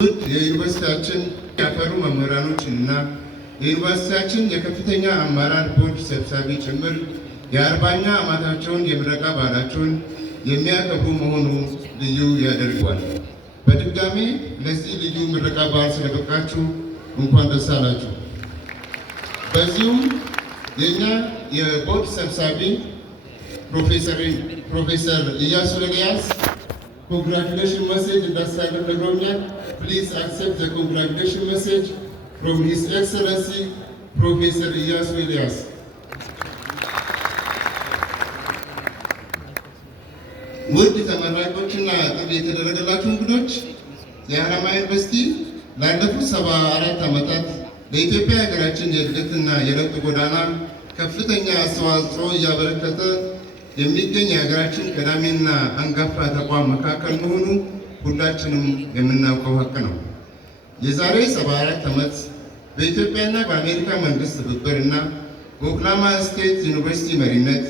የዩኒቨርሲቲያችን ያፈሩ መምህራኖችና የዩኒቨርሲቲያችን የከፍተኛ አመራር ቦርድ ሰብሳቢ ጭምር የ40ኛ ዓመታቸውን የምረቃ በዓላቸውን የሚያከብሩ መሆኑ ልዩ ያደርገዋል። በድጋሚ ለዚህ ልዩ ምረቃ በዓል ስለበቃችሁ እንኳን ደስ አላችሁ። በዚሁም የኛ የቦርድ ሰብሳቢ ፕሮፌሰር ኢያሱ ኤልያስ congratulation message እንዳስተላለፍ ነግሮኛል። Please accept the congratulation message from His Excellency Professor ኢያሱ ኤልያስ። ውድ ተመራቂዎችና ጥሪ የተደረገላችሁ እንግዶች፣ የሐረማያ ዩኒቨርሲቲ ላለፉት 74 ዓመታት ለኢትዮጵያ ሀገራችን የእድገትና የለውጥ ጎዳና ከፍተኛ አስተዋጽኦ እያበረከተ የሚገኝ የሀገራችን ቀዳሚና አንጋፋ ተቋም መካከል መሆኑ ሁላችንም የምናውቀው ሀቅ ነው። የዛሬ 74 ዓመት በኢትዮጵያና በአሜሪካ መንግስት ትብብርና በኦክላማ ስቴት ዩኒቨርሲቲ መሪነት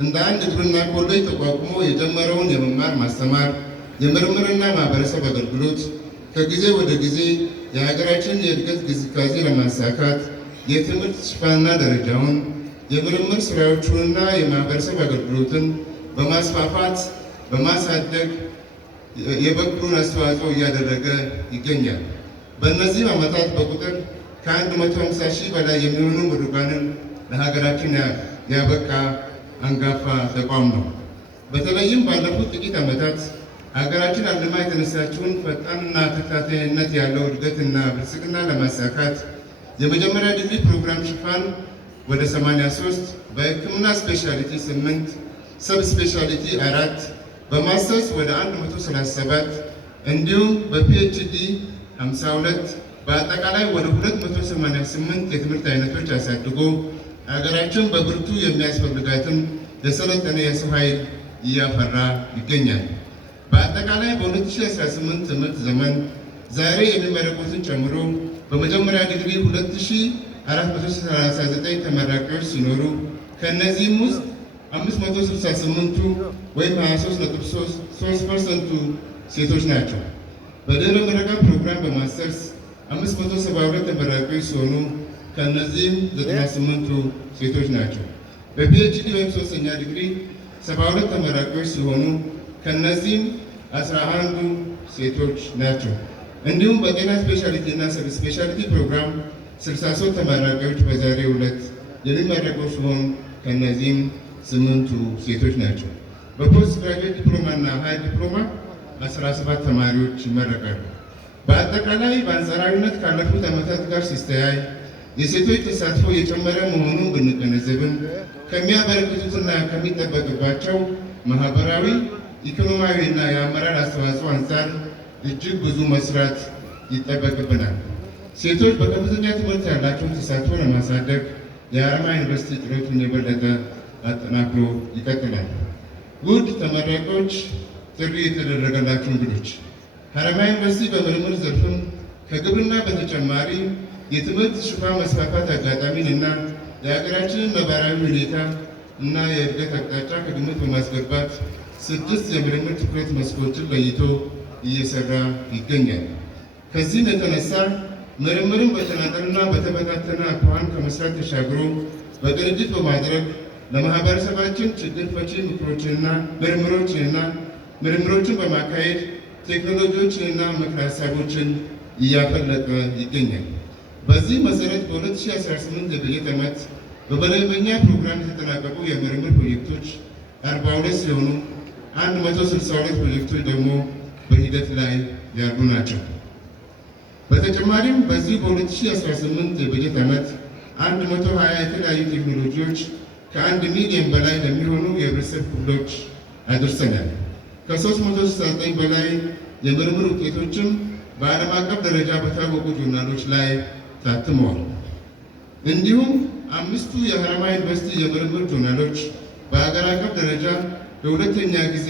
እንደ አንድ ግብርና ኮሌጅ ተቋቁሞ የጀመረውን የመማር ማስተማር የምርምርና ማህበረሰብ አገልግሎት ከጊዜ ወደ ጊዜ የሀገራችን የእድገት ግስጋሴ ለማሳካት የትምህርት ሽፋንና ደረጃውን የምርምር ስራዎቹንና የማህበረሰብ አገልግሎትን በማስፋፋት በማሳደግ የበኩሉን አስተዋጽኦ እያደረገ ይገኛል። በእነዚህ ዓመታት በቁጥር ከ150 ሺህ በላይ የሚሆኑ ምሩቃንን ለሀገራችን ያበቃ አንጋፋ ተቋም ነው። በተለይም ባለፉት ጥቂት ዓመታት ሀገራችን አልማ የተነሳችውን ፈጣንና ተከታታይነት ያለው እድገትና ብልጽግና ለማሳካት የመጀመሪያ ዲግሪ ፕሮግራም ሽፋን ወደ 83፣ በሕክምና ስፔሻሊቲ 8፣ ሰብ ስፔሻሊቲ 4፣ በማስተርስ ወደ 137 እንዲሁም በፒኤችዲ 52 በአጠቃላይ ወደ 288 የትምህርት አይነቶች አሳድጎ ሀገራችን በብርቱ የሚያስፈልጋትን የሰለጠነ የሰው ኃይል እያፈራ ይገኛል። በአጠቃላይ በ2018 ትምህርት ዘመን ዛሬ የሚመረቁትን ጨምሮ በመጀመሪያ ዲግሪ 2439 ተመራቂዎች ሲኖሩ ከእነዚህም ውስጥ 568ቱ ወይም 23.3% ሴቶች ናቸው። በድህረ ምረቃ ፕሮግራም በማስተርስ 572 ተመራቂዎች ሲሆኑ ከእነዚህም 98ቱ ሴቶች ናቸው። በፒኤችዲ ወይም ሶስተኛ ዲግሪ 72 ተመራቂዎች ሲሆኑ ከእነዚህም 11ዱ ሴቶች ናቸው። እንዲሁም በጤና ስፔሻሊቲ እና ሰብ ስፔሻሊቲ ፕሮግራም 63 ተመራቂዎች በዛሬው ዕለት የሚመረቁ ሲሆን ከእነዚህም 8ቱ ሴቶች ናቸው። በፖስት ግራጁዌት ዲፕሎማ እና ሃይ ዲፕሎማ 17 ተማሪዎች ይመረቃሉ። በአጠቃላይ በአንጻራዊነት ካለፉት ዓመታት ጋር ሲስተያይ የሴቶች ተሳትፎ የጨመረ መሆኑን ብንገነዘብም ከሚያበረክቱትና ከሚጠበቅባቸው ማህበራዊ፣ ኢኮኖሚያዊ እና የአመራር አስተዋጽኦ አንጻር እጅግ ብዙ መስራት ይጠበቅብናል። ሴቶች በከፍተኛ ትምህርት ያላቸውን ተሳትፎ ለማሳደግ የሐረማያ ዩኒቨርሲቲ ጥረቱን የበለጠ አጠናክሮ ይቀጥላል። ውድ ተመራቂዎች፣ ጥሪ የተደረገላቸው እንግዶች፣ ሐረማያ ዩኒቨርሲቲ በምርምር ዘርፍም ከግብርና በተጨማሪ የትምህርት ሽፋን መስፋፋት አጋጣሚን እና የሀገራችንን ነባራዊ ሁኔታ እና የእድገት አቅጣጫ ከግምት በማስገባት 6 የምርምር ትኩረት መስኮችን ለይቶ እየሰራ ይገኛል። ከዚህም የተነሳ ምርምርን በተናጠልና በተበታተነ አኳኋን ከመስራት ተሻግሮ በቅንጅት በማድረግ ለማህበረሰባችን ችግር ፈቺ ምርምሮችን በማካሄድ ቴክኖሎጂዎችንና ምክረ ሀሳቦችን እያፈለቀ ይገኛል። በዚህ መሰረት በ2018 የበጀት ዓመት በመደበኛ ፕሮግራም የተጠናቀቁ የምርምር ፕሮጀክቶች 42 ሲሆኑ 162 ፕሮጀክቶች ደግሞ በሂደት ላይ ያሉ ናቸው። በተጨማሪም በዚህ በ2018 የበጀት ዓመት 120 የተለያዩ ቴክኖሎጂዎች ከ1 ሚሊዮን በላይ ለሚሆኑ የህብረተሰብ ክፍሎች አድርሰናል። ከ369 በላይ የምርምር ውጤቶችም በዓለም አቀፍ ደረጃ በታወቁ ጆርናሎች ላይ ታትመዋል። እንዲሁም 5ቱ የሐረማያ ዩኒቨርሲቲ የምርምር ጆርናሎች በሀገር አቀፍ ደረጃ ለሁለተኛ ጊዜ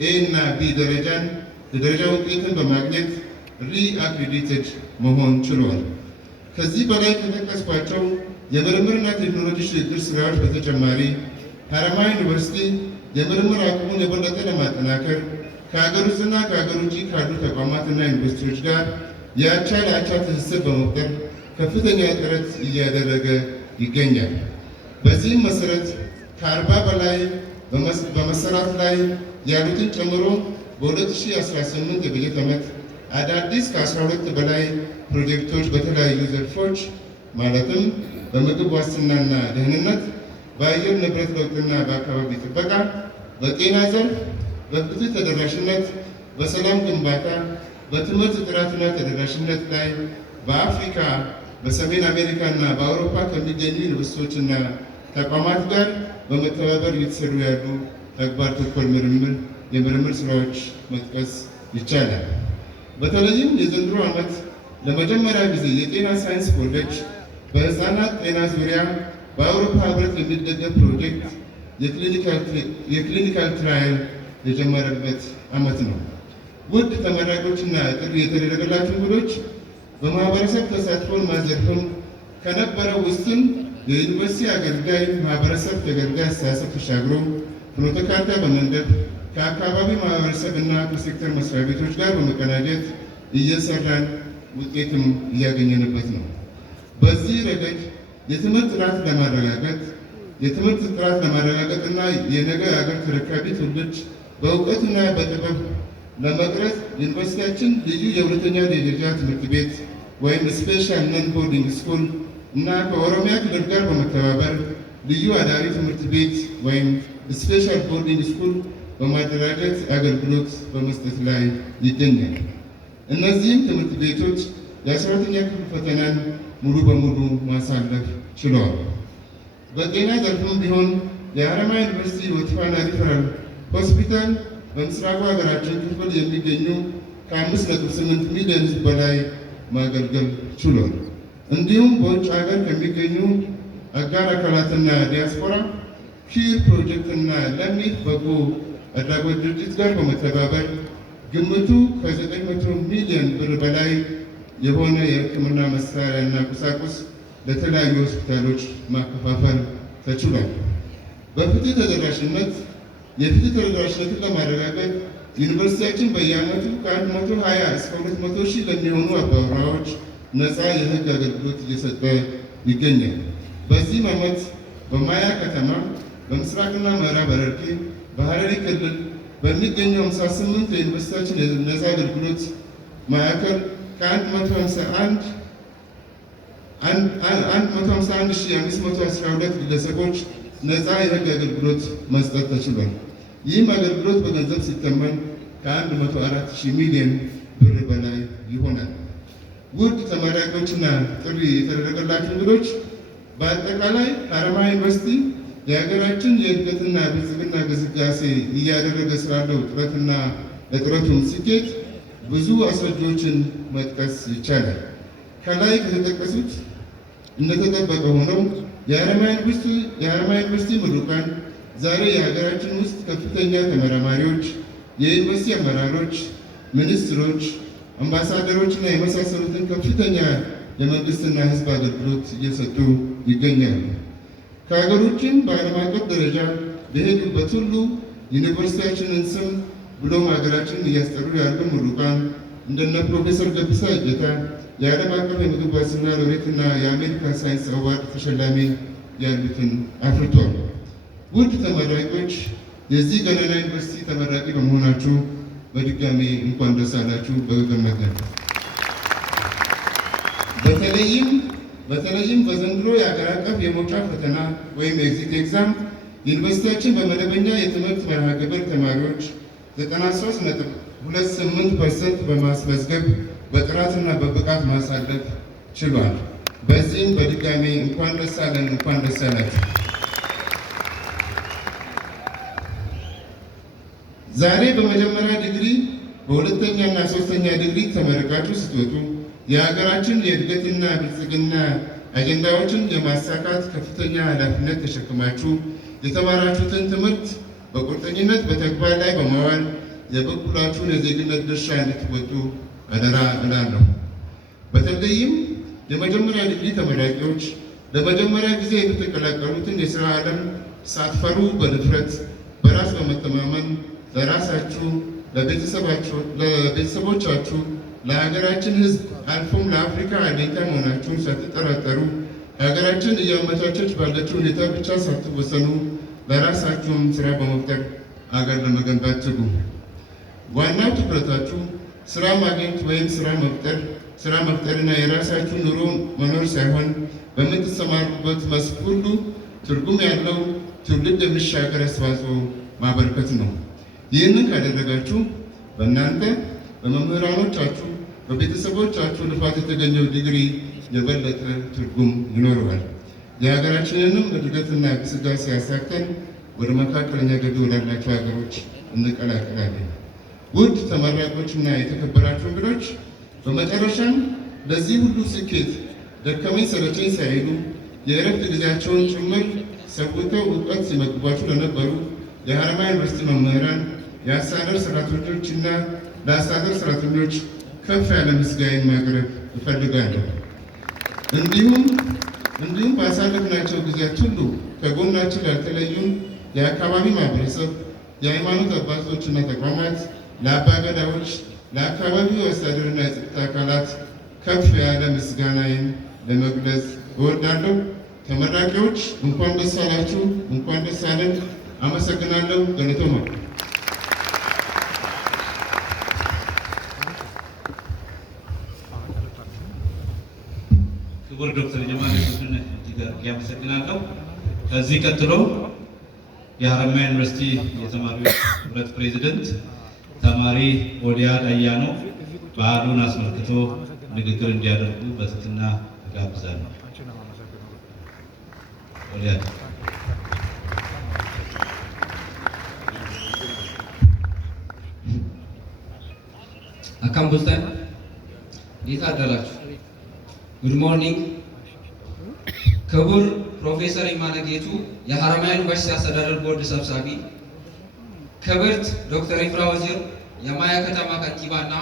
ኤ እና ቢ የደረጃ ውጤትን በማግኘት ሪአክሬዲትድ መሆን ችሏል። ከዚህ በላይ ከጠቀስኳቸው የምርምርና ቴክኖሎጂ ሽግግር ስራዎች በተጨማሪ ሐረማያ ዩኒቨርሲቲ የምርምር አቅሙን የበለጠ ለማጠናከር ከሀገር ውስጥና ከሀገር ውጭ ካሉ ተቋማትና ዩኒቨርሲቲዎች ጋር የአቻ ለአቻ ትስስር በመፍጠር ከፍተኛ ጥረት እያደረገ ይገኛል። በዚህም መሰረት ከ40 በላይ በመሰራት ላይ ያሉትን ጨምሮ በ2018 የበጀት ዓመት አዳዲስ ከ12 በላይ ፕሮጀክቶች በተለያዩ ዘርፎች ማለትም በምግብ ዋስትናና ደህንነት፣ በአየር ንብረት ለውጥና በአካባቢ ጥበቃ፣ በጤና ዘርፍ፣ በፍትህ ተደራሽነት፣ በሰላም ግንባታ፣ በትምህርት ጥራትና ተደራሽነት ላይ በአፍሪካ፣ በሰሜን አሜሪካ እና በአውሮፓ ከሚገኙ ዩኒቨርሲቲዎችና ተቋማት ጋር በመተባበር እየተሰሩ ያሉ ተግባር ተኮር የምርምር ስራዎች መጥቀስ ይቻላል። በተለይም የዘንድሮ ዓመት ለመጀመሪያ ጊዜ የጤና ሳይንስ ኮሌጅ በህፃናት ጤና ዙሪያ በአውሮፓ ህብረት የሚደገፍ ፕሮጀክት የክሊኒካል ትራያል የጀመረበት ዓመት ነው። ውድ ተመራቂዎችና ጥሪ የተደረገላችሁ እንግዶች በማህበረሰብ ተሳትፎን ማዘርፍም ከነበረው ውስጥም የዩኒቨርሲቲ አገልጋይ ማህበረሰብ ተገልጋይ አስተሳሰብ ተሻግሮ ፍኖተ ካርታ በመንደፍ ከአካባቢ ማህበረሰብ እና ከሴክተር መስሪያ ቤቶች ጋር በመቀናጀት እየሰራን ውጤትም እያገኘንበት ነው። በዚህ ረገድ የትምህርት ጥራት ለማረጋገጥ እና የነገ ሀገር ተረካቢ ትውልድ በእውቀትና በጥበብ ለመቅረጽ ዩኒቨርሲቲያችን ልዩ የሁለተኛ ደረጃ ትምህርት ቤት ወይም ስፔሻል ነን ቦርዲንግ ስኩል እና ከኦሮሚያ ክልል ጋር በመተባበር ልዩ አዳሪ ትምህርት ቤት ወይም ስፔሻል ቦርዲንግ ስኩል በማደራጀት አገልግሎት በመስጠት ላይ ይገኛል። እነዚህም ትምህርት ቤቶች የ12ኛ ክፍል ፈተናን ሙሉ በሙሉ ማሳለፍ ችለዋል። በጤና ዘርፍም ቢሆን የሀረማያ ዩኒቨርሲቲ ወትፋና ሪፈራል ሆስፒታል በምስራቁ ሀገራችን ክፍል የሚገኙ ከ5.8 ሚሊዮን ሕዝብ በላይ ማገልገል ችሏል። እንዲሁም በውጭ ሀገር ከሚገኙ አጋር አካላትና ዲያስፖራ ኪር ፕሮጀክት እና ለሚት በጎ አድራጎት ድርጅት ጋር በመተባበር ግምቱ ከ900 ሚሊዮን ብር በላይ የሆነ የሕክምና መሳሪያና ቁሳቁስ ለተለያዩ ሆስፒታሎች ማከፋፈል ተችሏል። የፍትህ ተደራሽነትን ለማረጋገጥ ዩኒቨርሲቲያችን በየዓመቱ ከ120 እስከ 200 ሺህ ለሚሆኑ አባወራዎች ነፃ የህግ አገልግሎት እየሰጠ ይገኛል። በዚህም ዓመት በማያ ከተማ፣ በምስራቅና ምዕራብ ሐረርጌ፣ በሐረሪ ክልል በሚገኘው 58 የዩኒቨርሲቲያችን ነፃ አገልግሎት ማዕከል ከ151,512 ግለሰቦች ነፃ የህግ አገልግሎት መስጠት ተችሏል። ይህም አገልግሎት በገንዘብ ሲተመን ከ104 ሚሊዮን ብር በላይ ይሆናል። ውድ ተመራቂዎችና ጥሪ የተደረገላችሁ እንግዶች በአጠቃላይ ሀረማያ ዩኒቨርሲቲ የሀገራችን የእድገትና ብልጽግና ግስጋሴ እያደረገ ስላለው ጥረትና ለጥረቱም ስኬት ብዙ አስረጃዎችን መጥቀስ ይቻላል። ከላይ ከተጠቀሱት እንደተጠበቀ ሆነው የሀረማያ ዩኒቨርሲቲ ምሩቃን ዛሬ የሀገራችን ውስጥ ከፍተኛ ተመራማሪዎች፣ የዩኒቨርሲቲ አመራሮች፣ ሚኒስትሮች፣ አምባሳደሮች እና የመሳሰሉትን ከፍተኛ የመንግስትና ሕዝብ አገልግሎት እየሰጡ ይገኛሉ። ከሀገር ውጭም በዓለም አቀፍ ደረጃ በሄዱበት ሁሉ ዩኒቨርሲቲያችንን ስም ብሎም ሀገራችንን እያስጠሩ ያሉ ምሩቃን እንደነ ፕሮፌሰር ገቢሳ እጀታ የዓለም አቀፍ የምግብ ዋስትና ሎሬትና የአሜሪካ ሳይንስ አዋርድ ተሸላሚ ያሉትን አፍርቷል። ውድ ተመራቂዎች፣ የዚህ ገናና ዩኒቨርሲቲ ተመራቂ በመሆናችሁ በድጋሚ እንኳን ደስ አላችሁ። በገመገን በተለይም በዘንድሮ የሀገር አቀፍ የመውጫ ፈተና ወይም ኤግዚት ኤግዛም ዩኒቨርሲቲያችን በመደበኛ የትምህርት መርሃ ግብር ተማሪዎች 93.28% በማስመዝገብ በጥራትና በብቃት ማሳለፍ ችሏል። በዚህም በድጋሚ እንኳን ደስ አለን፣ እንኳን ደስ አላችሁ። ዛሬ በመጀመሪያ ዲግሪ በሁለተኛ እና ሶስተኛ ዲግሪ ተመርቃችሁ ስትወጡ የሀገራችን የእድገትና ብልጽግና አጀንዳዎችን የማሳካት ከፍተኛ ኃላፊነት ተሸክማችሁ የተማራችሁትን ትምህርት በቁርጠኝነት በተግባር ላይ በማዋል የበኩላችሁን የዜግነት ድርሻ እንድትወጡ አደራ እላለሁ። በተለይም የመጀመሪያ ዲግሪ ተመራቂዎች ለመጀመሪያ ጊዜ የምትቀላቀሉትን የሥራ ዓለም ሳትፈሩ በድፍረት በራስ በመተማመን ለራሳችሁ፣ ለቤተሰቦቻችሁ፣ ለሀገራችን ሕዝብ አልፎም ለአፍሪካ አለኝታ መሆናችሁን ሳትጠራጠሩ ሀገራችን እያመቻቸች ባለችው ሁኔታ ብቻ ሳትወሰኑ ለራሳችሁም ስራ በመፍጠር ሀገር ለመገንባት ትጉ። ዋናው ትኩረታችሁ ስራ ማግኘት ወይም ስራ መፍጠርና የራሳችሁ ኑሮ መኖር ሳይሆን በምትሰማሩበት መስክ ሁሉ ትርጉም ያለው ትውልድ የሚሻገር አስተዋጽኦ ማበርከት ነው። ይህንን ካደረጋችሁ በእናንተ በመምህራኖቻችሁ በቤተሰቦቻችሁ ልፋት የተገኘው ዲግሪ የበለጠ ትርጉም ይኖረዋል። የሀገራችንንም እድገትና ግስጋሴ ያሳክተን ወደ መካከለኛ ገቢ ወዳላቸው ሀገሮች እንቀላቀላለን። ውድ ተመራቂዎችና የተከበራችሁ እንግዶች፣ በመጨረሻም ለዚህ ሁሉ ስኬት ደከመኝ ሰለቸኝ ሳይሉ የእረፍት ጊዜያቸውን ጭምር ሰውተው እውቀት ሲመግቧችሁ ለነበሩ የሀረማያ ዩኒቨርሲቲ መምህራን፣ የአስተዳደር ሰራተኞችና ለአስተዳደር ሰራተኞች ከፍ ያለ ምስጋናን ማቅረብ እፈልጋለሁ። እንዲሁም ባሳለፍናቸው ጊዜያት ሁሉ ከጎናችን ያልተለዩን የአካባቢ ማህበረሰብ፣ የሃይማኖት አባቶችና ተቋማት፣ ለአባገዳዎች፣ ለአካባቢው አስተዳደርና የጸጥታ አካላት ከፍ ያለ ምስጋናዬን ለመግለጽ እወዳለሁ። ተመራቂዎች እንኳን ደስ አላችሁ፣ እንኳን ደስ አለን። አመሰግናለሁ። ገለቶማ ክቡር ዶክተር ጀማል እጅግ አድርጌ አመሰግናለሁ። ከዚህ ቀጥሎ የሀረማያ ዩኒቨርሲቲ የተማሪዎች ህብረት ፕሬዚደንት ተማሪ ኦሊያድ አያኖ በዓሉን አስመልክቶ ንግግር እንዲያደርጉ በትህትና እጋብዛለሁ። ኦሊያድ አካም ቡስታን እንዴት አደራችሁ? ጉድ ሞርኒንግ። ክቡር ፕሮፌሰር ይማነ ጌቱ የሀረማያ ዩኒቨርሲቲ አስተዳደር ቦርድ ሰብሳቢ፣ ክብርት ዶክተር ኢፍራ ወዚር የማያ ከተማ ከንቲባና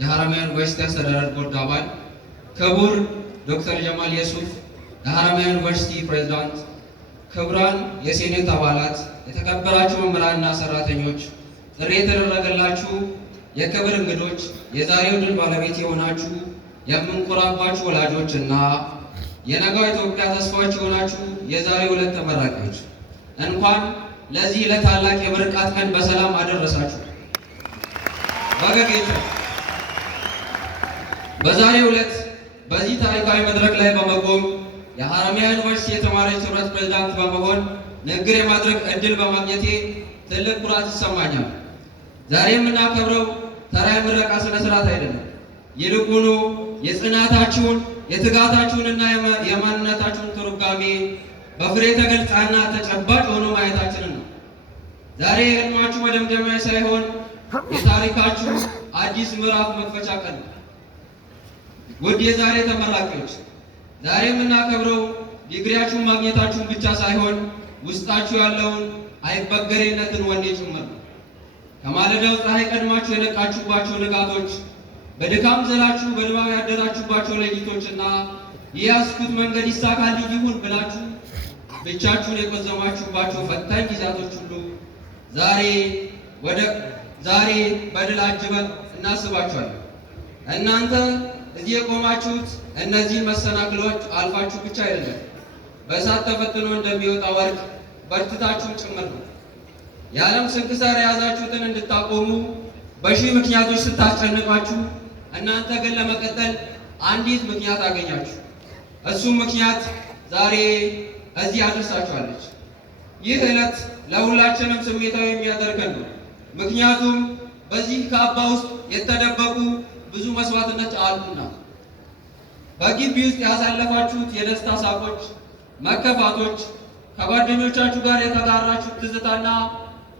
የሀረማያ ዩኒቨርሲቲ አስተዳደር ቦርድ አባል፣ ክቡር ዶክተር ጀማል የሱፍ የሀረማያ ዩኒቨርሲቲ ፕሬዝዳንት፣ ክቡራን የሴኔት አባላት፣ የተከበራችሁ መምህራንና ሰራተኞች፣ ጥሪ የተደረገላችሁ የክብር እንግዶች፣ የዛሬው ድል ባለቤት የሆናችሁ የምንኮራባችሁ ወላጆች እና የነገው ኢትዮጵያ ተስፋዎች የሆናችሁ የዛሬው ዕለት ተመራቂዎች እንኳን ለዚህ ለታላቅ የምርቃት ቀን በሰላም አደረሳችሁ። በገጌታ በዛሬው ዕለት በዚህ ታሪካዊ መድረክ ላይ በመቆም የሀረማያ ዩኒቨርሲቲ የተማሪዎች ህብረት ፕሬዝዳንት በመሆን ንግግር የማድረግ እድል በማግኘቴ ትልቅ ኩራት ይሰማኛል። ዛሬ የምናከብረው ተራ የምረቃ ስነ ስርዓት አይደለም። ይልቁኑ የጽናታችሁን የትጋታችሁንና የማንነታችሁን ትርጓሜ በፍሬ ተገልጻና ተጨባጭ ሆኖ ማየታችንን ነው። ዛሬ የህልማችሁ መደምደሚያ ሳይሆን የታሪካችሁ አዲስ ምዕራፍ መክፈቻ ቀን ነው። ውድ የዛሬ ተመራቂዎች፣ ዛሬ የምናከብረው ዲግሪያችሁን ማግኘታችሁን ብቻ ሳይሆን ውስጣችሁ ያለውን አይበገሬነትን ወኔ ጭምር ነው። ከማለዳው ፀሐይ ቀድማችሁ የነቃችሁባቸው ንጋቶች፣ በድካም ዘላችሁ በድባብ ያደራችሁባቸው ሌሊቶችና የያዝኩት መንገድ ይሳካልኝ ይሁን ብላችሁ ብቻችሁን የቆዘማችሁባቸው ፈታኝ ጊዜያቶች ሁሉ ዛሬ በድል አጅበን እናስባችኋለን። እናንተ እዚህ የቆማችሁት እነዚህን መሰናክሎች አልፋችሁ ብቻ አይደለም፣ በእሳት ተፈትኖ እንደሚወጣ ወርቅ በርትታችሁን ጭምር ነው። የዓለም ስንክሳር የያዛችሁትን እንድታቆሙ በሺህ ምክንያቶች ስታስጨንቃችሁ፣ እናንተ ግን ለመቀጠል አንዲት ምክንያት አገኛችሁ። እሱም ምክንያት ዛሬ እዚህ አድርሳችኋለች። ይህ ዕለት ለሁላችንም ስሜታዊ የሚያደርገን ነው። ምክንያቱም በዚህ ካባ ውስጥ የተደበቁ ብዙ መስዋዕትነት አሉና። በግቢ ውስጥ ያሳለፋችሁት የደስታ ሳቆች፣ መከፋቶች፣ ከጓደኞቻችሁ ጋር የተጋራችሁ ትዝታና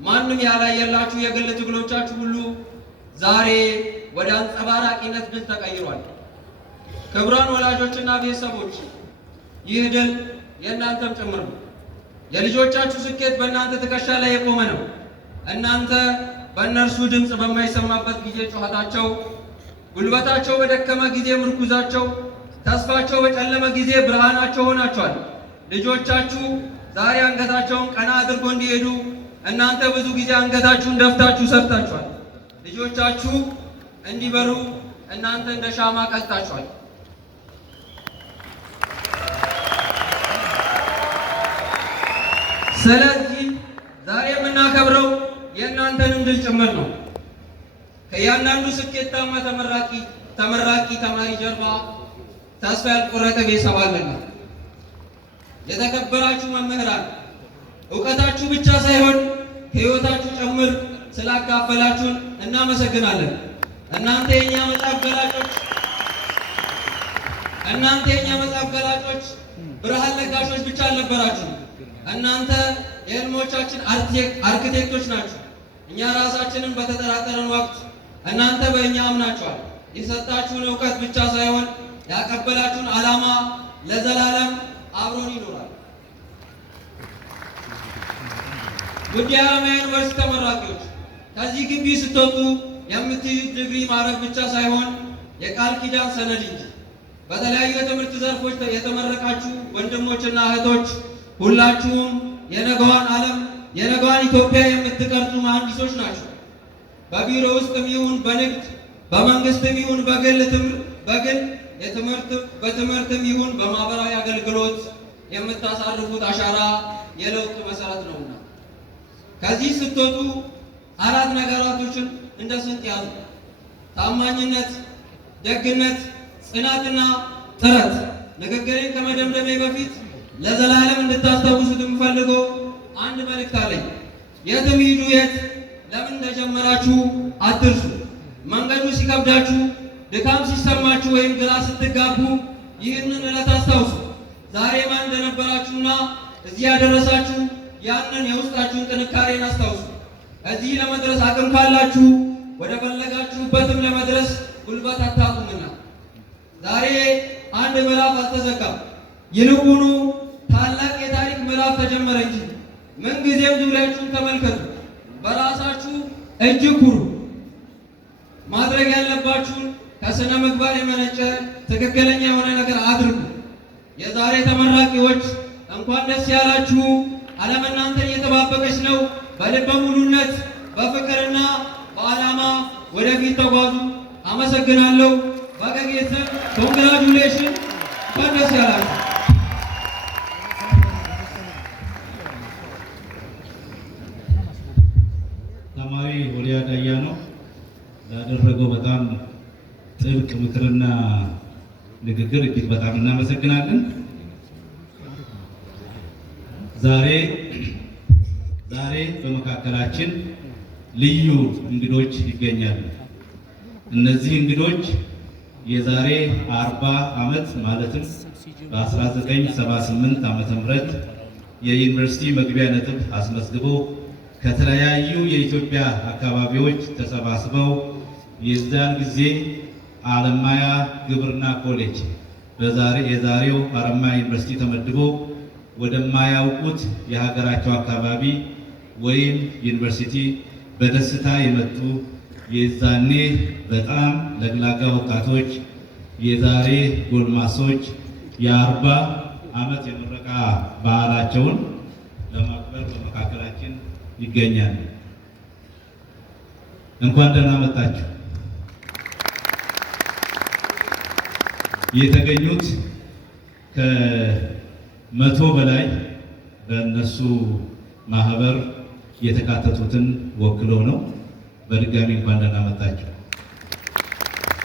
ማንም ያላየላችሁ የግል ትግሎቻችሁ ሁሉ ዛሬ ወደ አንጸባራቂነት ድል ተቀይሯል። ክቡራን ወላጆችና ቤተሰቦች፣ ይህ ድል የእናንተም ጭምር ነው። የልጆቻችሁ ስኬት በእናንተ ትከሻ ላይ የቆመ ነው። እናንተ በእነርሱ ድምፅ በማይሰማበት ጊዜ ጩኸታቸው፣ ጉልበታቸው በደከመ ጊዜ ምርኩዛቸው፣ ተስፋቸው በጨለመ ጊዜ ብርሃናቸው ሆናቸዋል። ልጆቻችሁ ዛሬ አንገታቸውን ቀና አድርጎ እንዲሄዱ እናንተ ብዙ ጊዜ አንገታችሁን ደፍታችሁ ሰርታችኋል። ልጆቻችሁ እንዲበሩ እናንተ እንደ ሻማ ቀልጣችኋል። ስለዚህ ዛሬ የምናከብረው የእናንተንም ድል ጭምር ነው። ከእያንዳንዱ ስኬታማ ተመራቂ ተማሪ ጀርባ ተስፋ ያልቆረጠ ቤተሰብ አለና። የተከበራችሁ መምህራን እውቀታችሁ ብቻ ሳይሆን ሕይወታችሁ ጭምር ስላካፈላችሁን እናመሰግናለን። እናንተ የኛ መጽሐፍ ገላጮች ብርሃን ለጋሾች ብቻ አልነበራችሁም። እናንተ የህልሞቻችን አርክቴክቶች ናችሁ። እኛ ራሳችንን በተጠራጠረን ወቅት እናንተ በእኛ አምናችኋል። የሰጣችሁን እውቀት ብቻ ሳይሆን ያቀበላችሁን ዓላማ ለዘላለም አብሮን ይኖራል። ውድ የሐረማያ ዩኒቨርሲቲ ተመራቂዎች ከዚህ ግቢ ስትወጡ የምትይዙት ዲግሪ ማዕረግ ብቻ ሳይሆን የቃል ኪዳን ሰነድ እንጂ። በተለያዩ የትምህርት ዘርፎች የተመረቃችሁ ወንድሞችና እህቶች ሁላችሁም የነገዋን ዓለም የነገዋን ኢትዮጵያ የምትቀርጹ መሐንዲሶች ናቸው። በቢሮ ውስጥም ይሁን በንግድ በመንግስትም ይሁን በትምህርትም ይሁን በማህበራዊ አገልግሎት የምታሳርፉት አሻራ የለውጥ መሰረት ነውና ከዚህ ስትወጡ 4 ነገራቶችን እንደ ስንቅ ያዙ። ታማኝነት፣ ደግነት፣ ጽናትና ጥረት። ንግግሬን ከመደምደሜ በፊት ለዘላለም እንድታስታውሱት የምፈልገው አንድ መልእክት አለኝ። የትም ሂዱ የት ለምን እንደጀመራችሁ አትርሱ። መንገዱ ሲከብዳችሁ፣ ድካም ሲሰማችሁ ወይም ግራ ስትጋቡ ይህንን ዕለት አስታውሱ። ዛሬ ማን እንደነበራችሁና እዚህ ያደረሳችሁ ያንን የውስጣችሁን ጥንካሬን አስታውሱ። እዚህ ለመድረስ አቅም ካላችሁ ወደ ፈለጋችሁበትም ለመድረስ ጉልበት አታጡምና ዛሬ አንድ ምዕራፍ አልተዘጋም። ይልቁኑ ታላቅ የታሪክ ምዕራፍ ተጀመረ እንጂ ምንጊዜም ዙሪያችሁን ተመልከቱ። በራሳችሁ እጅግ ኩሩ። ማድረግ ያለባችሁን ከስነ ምግባር የመነጨ ትክክለኛ የሆነ ነገር አድርጉ። የዛሬ ተመራቂዎች እንኳን ደስ ያላችሁ። ዓለም እናንተን እየተባበቀች ነው። በልበ ሙሉነት በፍቅርና በዓላማ ወደፊት ተጓዙ። አመሰግናለሁ። ባገጌተ ኮንግራጁሌሽን። እንኳን ደስ ያላችሁ። ተማሪ ኦሊያድ አያኖ ላደረገው በጣም ጥልቅ ምክርና ንግግር እጅግ በጣም እናመሰግናለን። ዛሬ በመካከላችን ልዩ እንግዶች ይገኛሉ። እነዚህ እንግዶች የዛሬ 40 ዓመት ማለትም በ1978 ዓመተ ምህረት የዩኒቨርሲቲ መግቢያ ነጥብ አስመዝግበው ከተለያዩ የኢትዮጵያ አካባቢዎች ተሰባስበው የዛን ጊዜ ሐረማያ ግብርና ኮሌጅ የዛሬው ሐረማያ ዩኒቨርሲቲ ተመድቦ ወደማያውቁት የሀገራቸው አካባቢ ወይም ዩኒቨርሲቲ በደስታ የመጡ የዛኔ በጣም ለግላጋ ወጣቶች የዛሬ ጎልማሶች የ40 ዓመት የምረቃ በዓላቸውን ለማክበር በመካከላችን ይገኛል። እንኳን ደህና መጣችሁ። የተገኙት ከ100 በላይ በእነሱ ማህበር የተካተቱትን ወክለው ነው። በድጋሚ እንኳን ደህና መጣችሁ።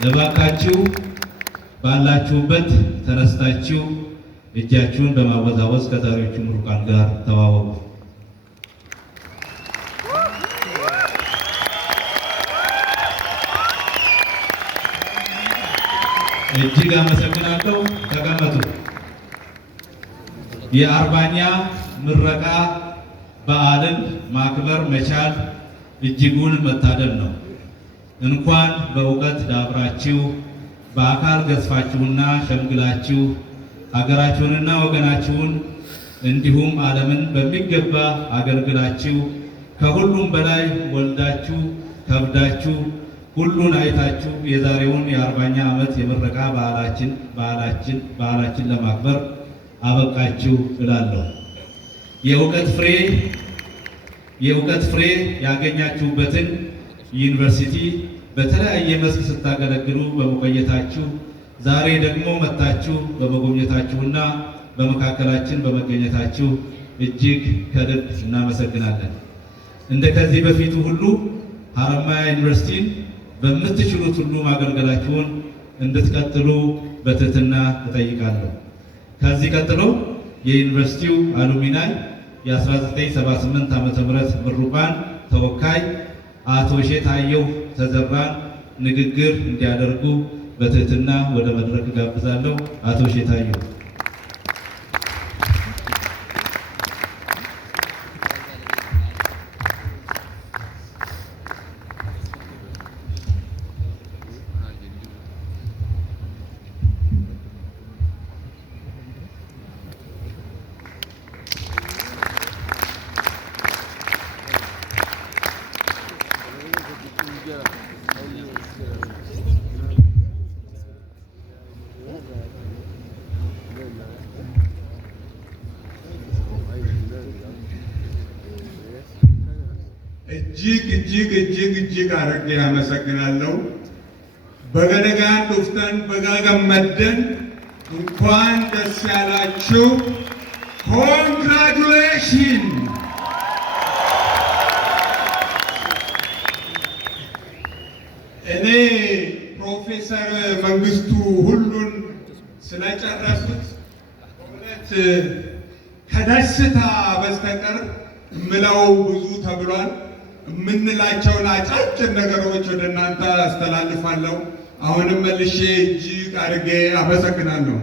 እባካችሁ ባላችሁበት ተነስታችሁ እጃችሁን በማወዛወዝ ከዛሬዎቹ ምሩቃን ጋር ተዋወቁ። እጅግ አመሰግናለሁ። ተቀመጡ። የ40ኛ ምረቃ በዓልን ማክበር መቻል እጅጉን መታደል ነው። እንኳን በእውቀት ዳብራችሁ በአካል ገዝፋችሁና ሸምግላችሁ ሀገራችሁንና ወገናችሁን እንዲሁም ዓለምን በሚገባ አገልግላችሁ ከሁሉም በላይ ወልዳችሁ ከብዳችሁ ሁሉን አይታችሁ የዛሬውን የ40ኛ ዓመት የምረቃ በዓላችን ለማክበር አበቃችሁ እላለሁ። የእውቀት ፍሬ ያገኛችሁበትን ዩኒቨርሲቲ በተለያየ መስክ ስታገለግሉ በመቆየታችሁ ዛሬ ደግሞ መጥታችሁ በመጎብኘታችሁና በመካከላችን በመገኘታችሁ እጅግ ከልብ እናመሰግናለን። እንደ ከዚህ በፊቱ ሁሉ ሀረማያ ዩኒቨርሲቲን በምትችሉት ሁሉ ማገልገላችሁን እንድትቀጥሉ በትህትና እጠይቃለሁ። ከዚህ ቀጥሎ የዩኒቨርሲቲው አሉሚናይ የ1978 ዓ.ም ምሩቃን ተወካይ አቶ ሼታየሁ ተዘራን ንግግር እንዲያደርጉ በትህትና ወደ መድረክ ጋብዛለሁ። አቶ ሼታየሁ። እጅግ አድርጌ አመሰግናለሁ። በገነጋን ዱፍተን በጋገመደን እንኳን ደስ ያላችሁ። ኮንግራጁሌሽን። እኔ ፕሮፌሰር መንግስቱ ሁሉን ስለጨረሱት በእውነት ከደስታ በስተቀር ምለው ብዙ ተብሏል። የምንላቸውን አጫጭር ነገሮች ወደ እናንተ አስተላልፋለሁ። አሁንም መልሼ እጅግ አድርጌ አመሰግናለሁ።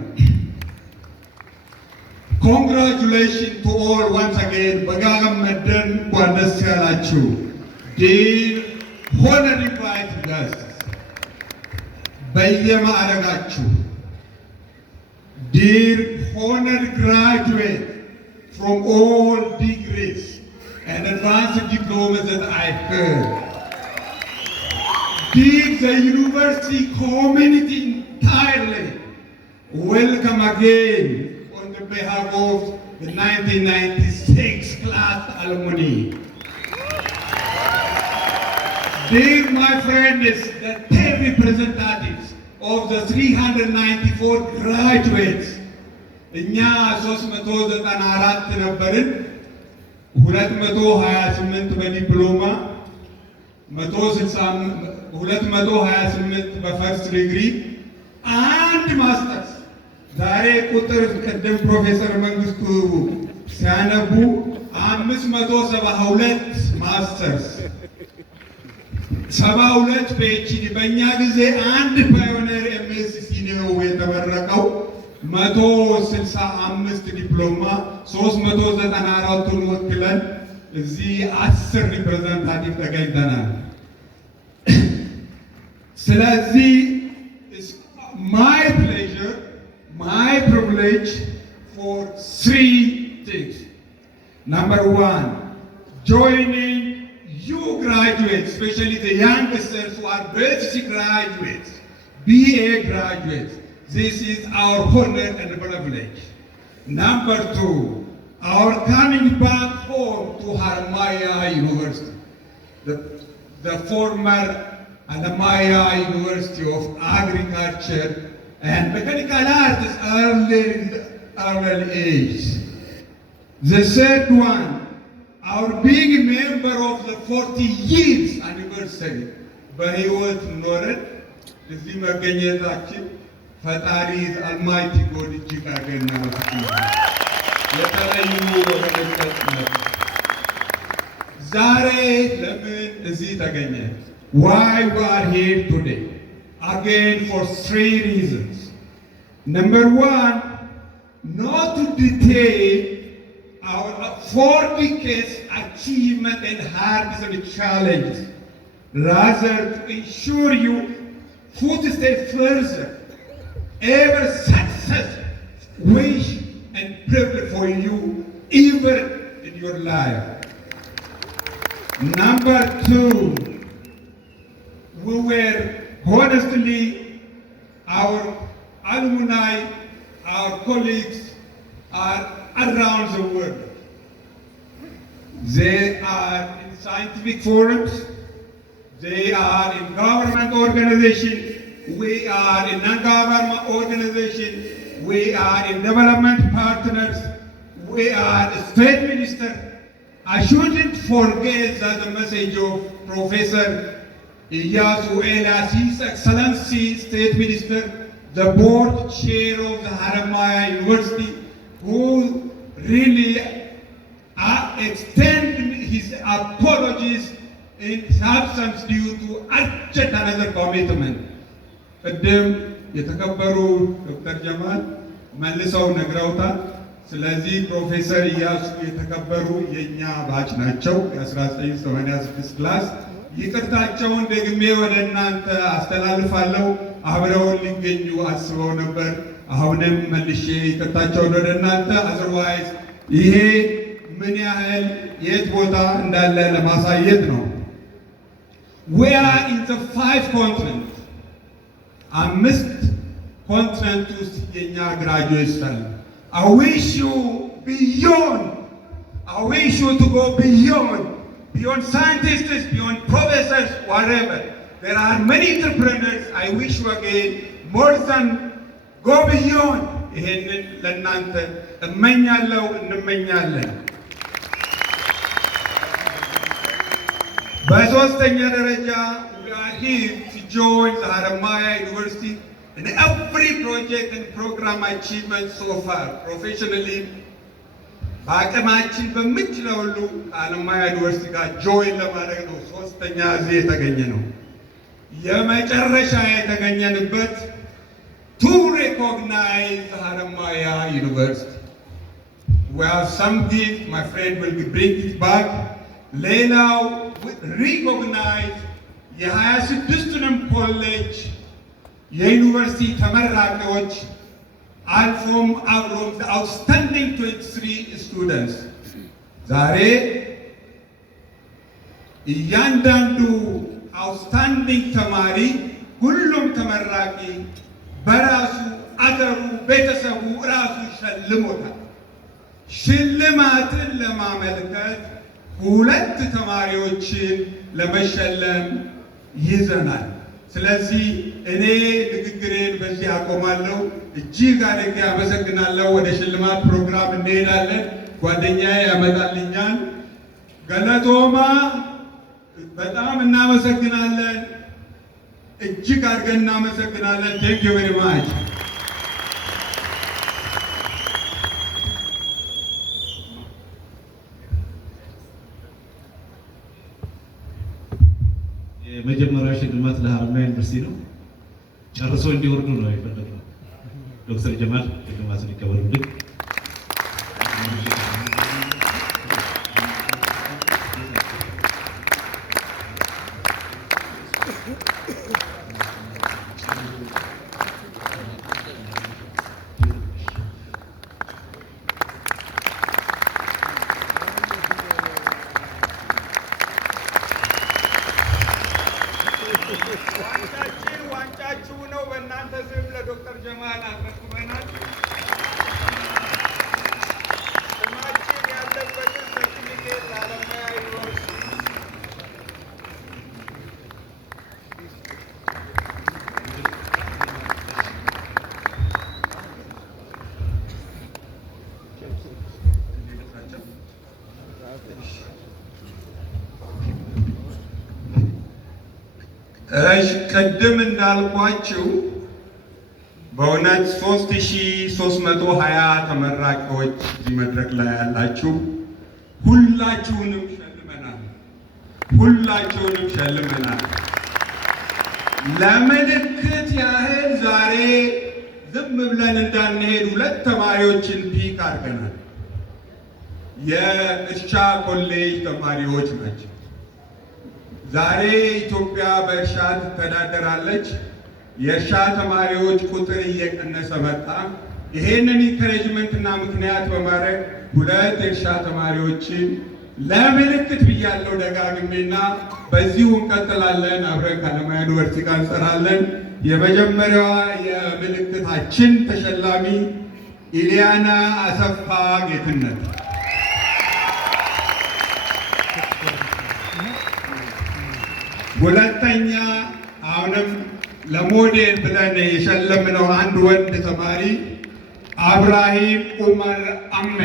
ኮንግራቹሌሽን ቱ ኦል ዋንስ አጌን። በጋገመደን እንኳን ደስ ያላችሁ። ዲር ሆነሪ ቫይስ ጋስት በየማዕረጋችሁ፣ ዲር ሆነሪ ግራጁዌት ፍሮም ኦል ዲግሪስ and advanced diplomas that I heard. Dear the university community entirely, welcome again on the behalf of the 1996 class alumni. Dear my friends, the 10 representatives of the 394 graduates, እኛ 394 ነበርን። 228 በዲፕሎማ 228 በፈርስት ዲግሪ አንድ ማስተርስ። ዛሬ ቁጥር ቅድም ፕሮፌሰር መንግስቱ ሲያነቡ 572 ማስተርስ፣ 72 ፒኤችዲ። በእኛ ጊዜ አንድ ፓዮነር ኤምኤስሲ ነው የተመረቀው። 165 ዲፕሎማ 394ቱን ወክለን እዚህ 10 ሪፕሬዘንታቲቭ ተገኝተናል። ስለዚህ my pleasure, my privilege for 3 things. Number 1, joining you graduates, especially the youngsters who are BSc graduates, BA graduates. This is our honor and privilege. Number 2, our coming back home to Haramaya University, the former Haramaya University of Agriculture and Mechanical Arts early age. The third one, our being a member of the 40 years anniversary. በህይወት ኖረን እዚህ መገኘታችን ፈጣሪ አልማይቲ ጎድ እጅግ አድርገን እናመሰግናለን። የተለዩ ወገኖች ነው። ዛሬ ለምን እዚህ ተገኘ? Why we are here today? Again for 3 reasons. Number 1, not to detail our 4 decades achievement and hardness and challenges, rather to ensure you footstep further ever success, wish and privilege for you ever in your life. Number 2, we were honestly, our alumni, our colleagues are around the world. They are in scientific forums, They are in government organization. We are in non-government organization. We are in development partners. We are a state minister. I shouldn't forget that the message of Professor Iyyasu Elias, His Excellency State Minister, the board chair of the Haramaya University, who really extend his apologies in substance due to urgent another commitment. ቅድም የተከበሩ ዶክተር ጀማል መልሰው ነግረውታል። ስለዚህ ፕሮፌሰር ኢያሱ የተከበሩ የኛ ባች ናቸው የ1986 ክላስ። ይቅርታቸውን ደግሜ ወደ እናንተ አስተላልፋለሁ። አብረውን ሊገኙ አስበው ነበር። አሁንም መልሼ ይቅርታቸውን ወደ እናንተ አዘርዋይዝ ይሄ ምን ያህል የት ቦታ እንዳለ ለማሳየት ነው። We are in the 5 continents. 5 ኮንቲነንት ውስጥ የኛ ግራጁዌትስ አሉ። I wish you beyond. I wish you to go beyond scientists, beyond professors, whatever. There are many entrepreneurs. I wish you again more than go beyond. ይሄንን ለእናንተ እመኛለሁ፣ እንመኛለን። በሶስተኛ ደረጃ we are here to join the Haramaya University in every project and program achievement so far professionally. በአቅማችን በምንችለው ሁሉ ከሀረማያ ዩኒቨርሲቲ ጋር ጆይን ለማድረግ ነው ሶስተኛ እዚህ የተገኘ ነው። የመጨረሻ የተገኘንበት to recognize the Haramaya University. We have some gift, my friend will bring it back. ሌላው ሪኮግናይዝ የ26ቱንም ኮሌጅ የዩኒቨርሲቲ ተመራቂዎች አልፎም አብሮም አውትስታንዲንግ 23 ስቱደንትስ ዛሬ እያንዳንዱ አውትስታንዲንግ ተማሪ ሁሉም ተመራቂ በራሱ አገሩ ቤተሰቡ ራሱ ሸልሞታል። ሽልማትን ለማመልከት 2 ተማሪዎችን ለመሸለም ይዘናል። ስለዚህ እኔ ንግግሬን በዚህ አቆማለሁ። እጅግ አድርጌ አመሰግናለሁ። ወደ ሽልማት ፕሮግራም እንሄዳለን። ጓደኛዬ ያመጣልኛል። ገለቶማ በጣም እናመሰግናለን። እጅግ አድርገን እናመሰግናለን። ቴንክ ዩ ቬሪ ማች። የመጀመሪያው ሽልማት ለሀረማያ ዩኒቨርሲቲ ነው። ጨርሶ እንዲወርዱ ነው የፈለግነው። ዶክተር ጀማል ሽልማቱን ይቀበሉልን። ዋንጫችሁ ነው። በእናንተ ስም ለዶክተር ጀማል አስረክበናል። ስማችን ያለበትን ሰርቲፊኬት ለሀረማያ ዩኒቨርሲቲ ቅድም እንዳልኳችሁ በእውነት 3320 ተመራቂዎች እዚህ መድረክ ላይ ያላችሁ ሁላችሁንም ሸልመናል። ለምልክት ያህል ዛሬ ዝም ብለን እንዳንሄድ 2 ተማሪዎችን ፒክ አድርገናል። የእርሻ ኮሌጅ ተማሪዎች ናቸው። ዛሬ ኢትዮጵያ በእርሻ ትተዳደራለች። የእርሻ ተማሪዎች ቁጥር እየቀነሰ መጣ። ይሄንን ኢንከሬጅመንት እና ምክንያት በማድረግ 2 የእርሻ ተማሪዎችን ለምልክት ብያለሁ ደጋግሜና በዚሁ እንቀጥላለን። አብረን ከሀረማያ ዩኒቨርሲቲ ጋር እንሰራለን። የመጀመሪያዋ የምልክታችን ተሸላሚ ኢሊያና አሰፋ ጌትነት ሁለተኛ አሁንም ለሞዴል ብለን የሸለምነው አንድ ወንድ ተማሪ አብራሂም ኡመር አሜ።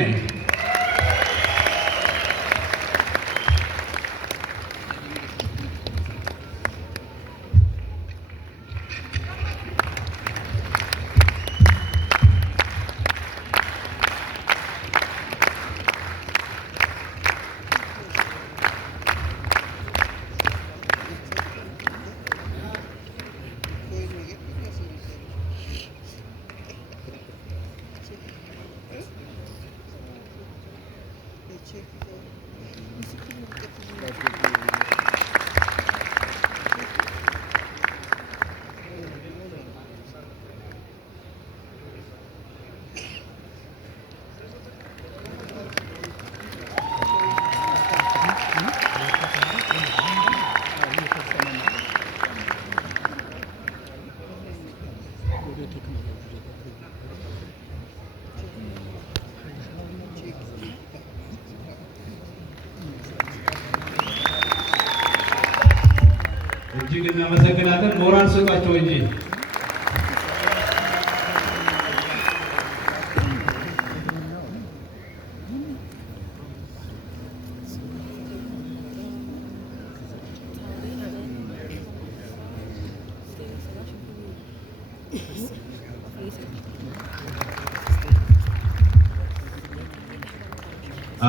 እጅግ እናመሰግናለን። ሞራል ስጧቸው እንጂ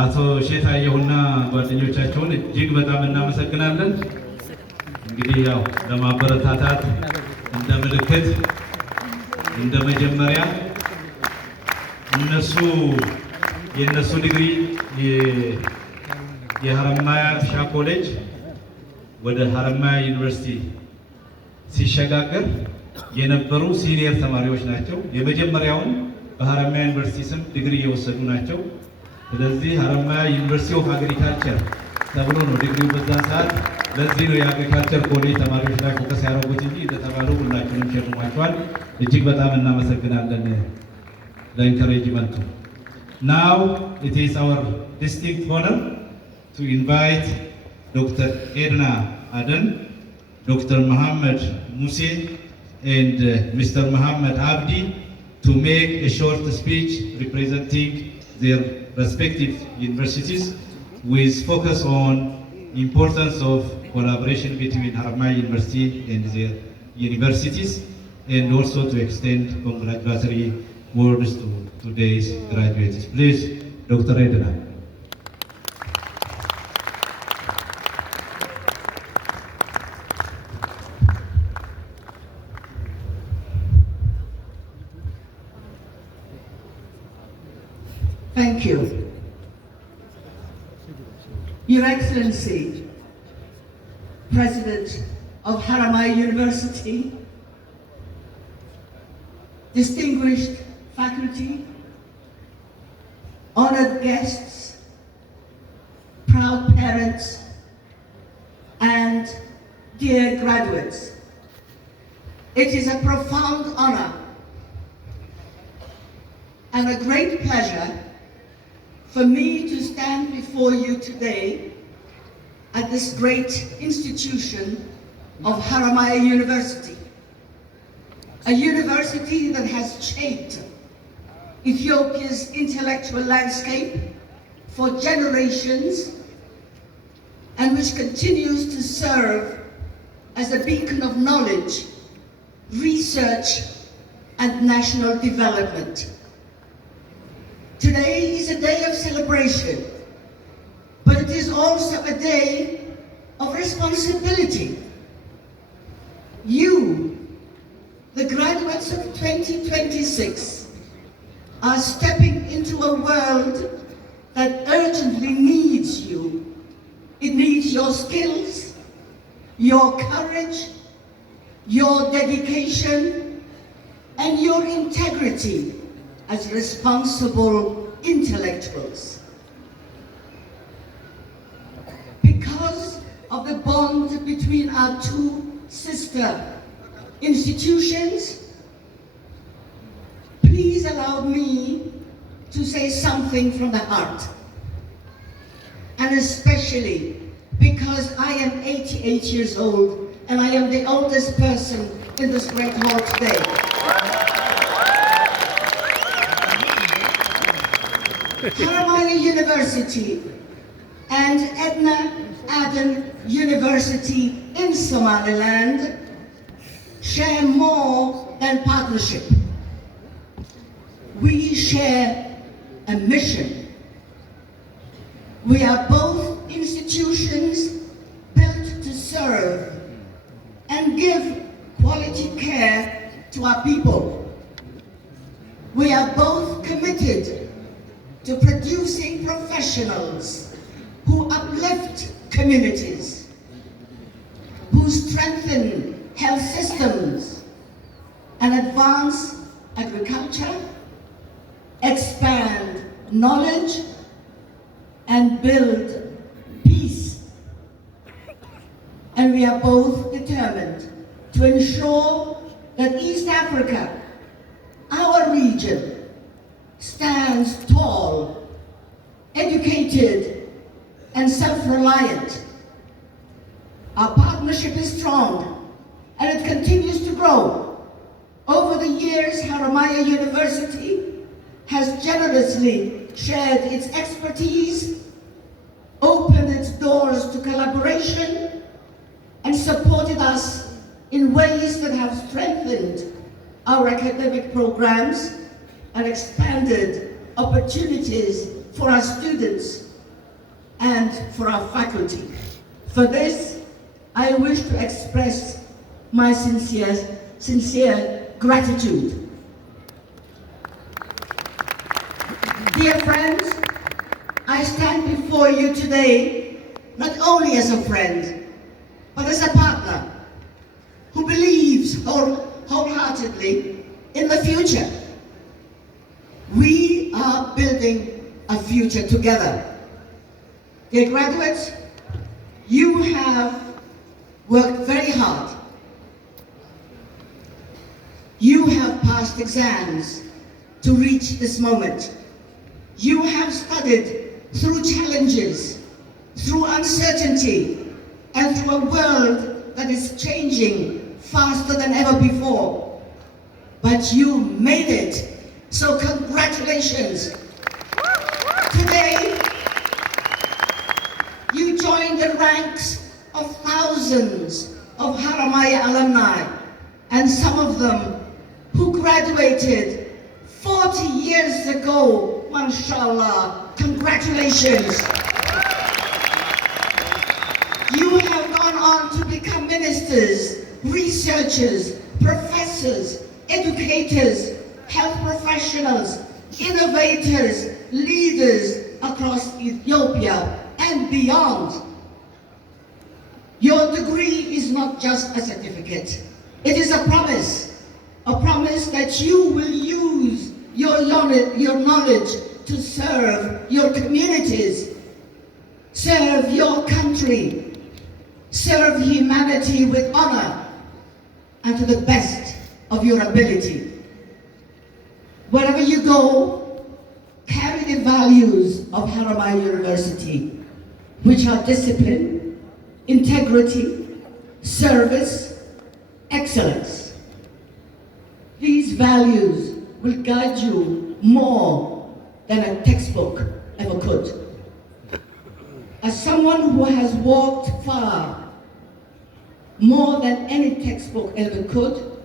አቶ ሼታየሁና ጓደኞቻቸውን እጅግ በጣም እናመሰግናለን። እንግዲህ ያው ለማበረታታት እንደ ምልክት እንደ መጀመሪያ የነሱ ዲግሪ የሀረማያ ሻ ኮሌጅ ወደ ሀረማያ ዩኒቨርሲቲ ሲሸጋገር የነበሩ ሲኒየር ተማሪዎች ናቸው። የመጀመሪያውን በሀረማያ ዩኒቨርሲቲ ስም ዲግሪ የወሰዱ ናቸው። ስለዚህ ሀረማያ ዩኒቨርሲቲ ኦፍ አግሪካልቸር ተብሎ ነው ዲግሪው በዛን ሰዓት። ለዚህ ነው የአግሪካልቸር ኮሌጅ ተማሪዎች ላይ ፎከስ ያደረጉት እንጂ እንደተባለው ሁላችንም ሸልሟቸዋል። እጅግ በጣም እናመሰግናለን ለኢንካሬጅመንቱ። ናው ኢት ኢዝ አወር ዲስቲንክት ሆነር ቱ ኢንቫይት ዶክተር ኤድና አደን፣ ዶክተር መሐመድ ሙሴ and Mr. Muhammad Abdi to make a short speech representing their respective universities with focus on importance of collaboration between Haramaya University and their universities, and also to extend congratulatory words to today's graduates. Please, Dr. Edna. Thank you. Your Excellency, President of Haramaya University, distinguished faculty, honored guests, proud parents, and dear graduates. It is a profound honor and a great pleasure for me to stand before you today at this great institution of Haramaya University, a university that has shaped Ethiopia's intellectual landscape for generations and which continues to serve as a beacon of knowledge, research, and national development. Today is a day of celebration, but it is also a day of responsibility. You, the graduates of 2026, are stepping into a world that urgently needs you. It needs your skills, your courage, your dedication, and your integrity as responsible intellectuals. Because of the bond between our two sister institutions, please allow me to say something from the heart, and especially because I am 88 years old and I am the oldest person in this great hall today. Haramaia University and Edna Aden University in Somaliland share more than partnership. We share a mission. We are both institutions built to serve and give quality care to our people. We are both committed to producing professionals who uplift communities, who strengthen health systems and advance agriculture, expand knowledge, and build peace. And we are both determined to ensure that East Africa, our region, stands tall, educated, and self-reliant. Our partnership is strong, and it continues to grow. Over the years, Haramaia University has generously shared its expertise, opened its doors to collaboration, and supported us in ways that have strengthened our academic programs and expanded opportunities for our students and for our faculty. For this, I wish to express my sincere gratitude. Dear friends, I stand before you today not only as a friend, but as a partner who believes wholeheartedly in the future. We are building a future together. Dear graduates, you have worked very hard. You have passed exams to reach this moment. You have studied through challenges, through uncertainty, and through a world that is changing faster than ever before. But you made it, so congratulations. Today, you join the ranks of thousands of Haramaia alumni, and some of them who graduated 40 years ago. MashaAllah, congratulations. You have gone on to become ministers, researchers, professors, educators, health professionals, innovators, leaders across Ethiopia and beyond. Your degree is not just a certificate. It is a promise that you will use your knowledge to serve your communities, serve your country, serve humanity with honor and to the best of your ability. Wherever you go, carry the values of Haramaia University, which are discipline, integrity, service, excellence. These values will guide you more than a textbook ever could. As someone who has walked far, more than any textbook ever could,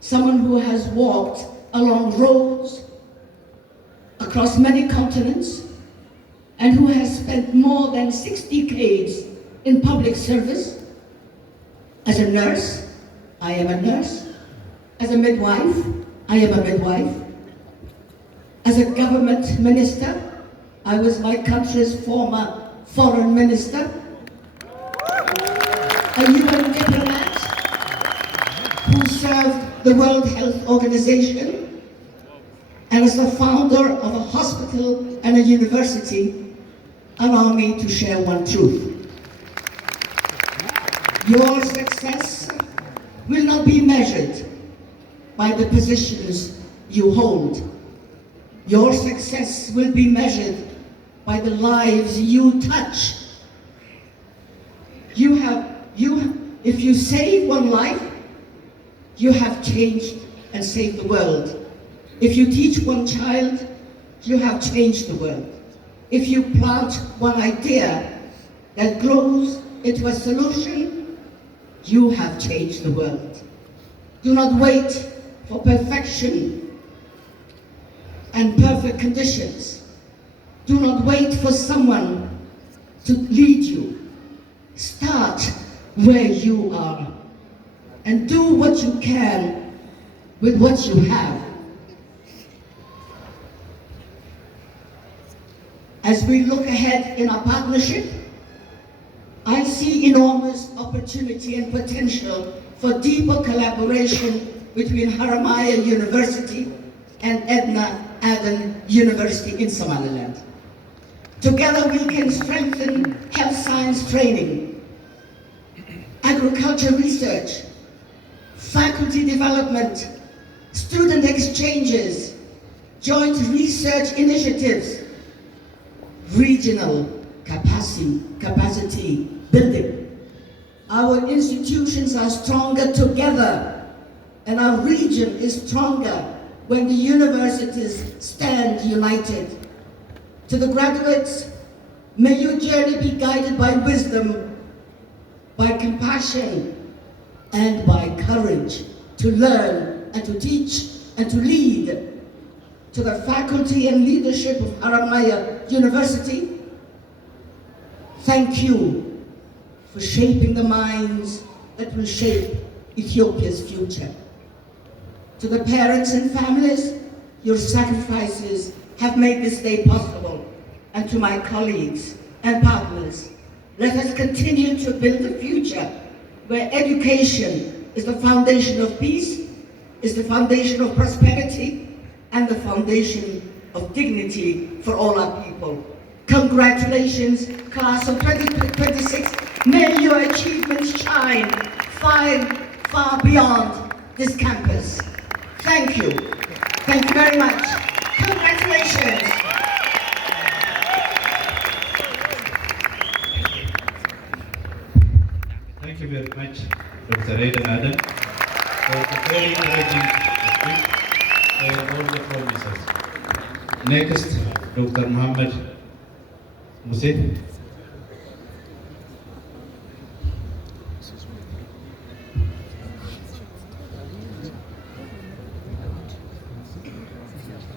someone who has walked along roads across many continents, and who has spent more than 6 decades in public service, as a nurse, I am a nurse. As a midwife, I am a midwife. As a government minister, I was my country's former foreign minister. A UN diplomat who served the World Health Organization, and as the founder of a hospital and a university, allow me to share one truth. Your success will not be measured by the positions you hold. Your success will be measured by the lives you touch. If you save one life, you have changed and saved the world. If you teach one child, you have changed the world. If you plant one idea that grows into a solution, you have changed the world. Do not wait for perfection and perfect conditions. Do not wait for someone to lead you. Start where you are and do what you can with what you have. As we look ahead in our partnership, I see enormous opportunity and potential for deeper collaboration between Haramaya University and Edna Aden University in Somaliland. Together we can strengthen health science training, agriculture research, faculty development, student exchanges, joint research initiatives, regional capacity building. Our institutions are stronger together, and our region is stronger when the universities stand united. To the graduates, may your journey be guided by wisdom, by compassion, and by courage to learn and to teach and to lead. To the faculty and leadership of Haramaya University, thank you for shaping the minds that will shape Ethiopia's future. To the parents and families, your sacrifices have made this day possible. And to my colleagues and partners, let us continue to build a future where education is the foundation of peace, is the foundation of prosperity, and the foundation of dignity for all our people. Congratulations, class of 2026. May your achievements shine far beyond this campus. Thank you. Thank you very much. Congratulations. Thank you very much, Dr. Edna Aden, for the very encouraging speech and all the promises. Next, Dr. Muhammad Muse.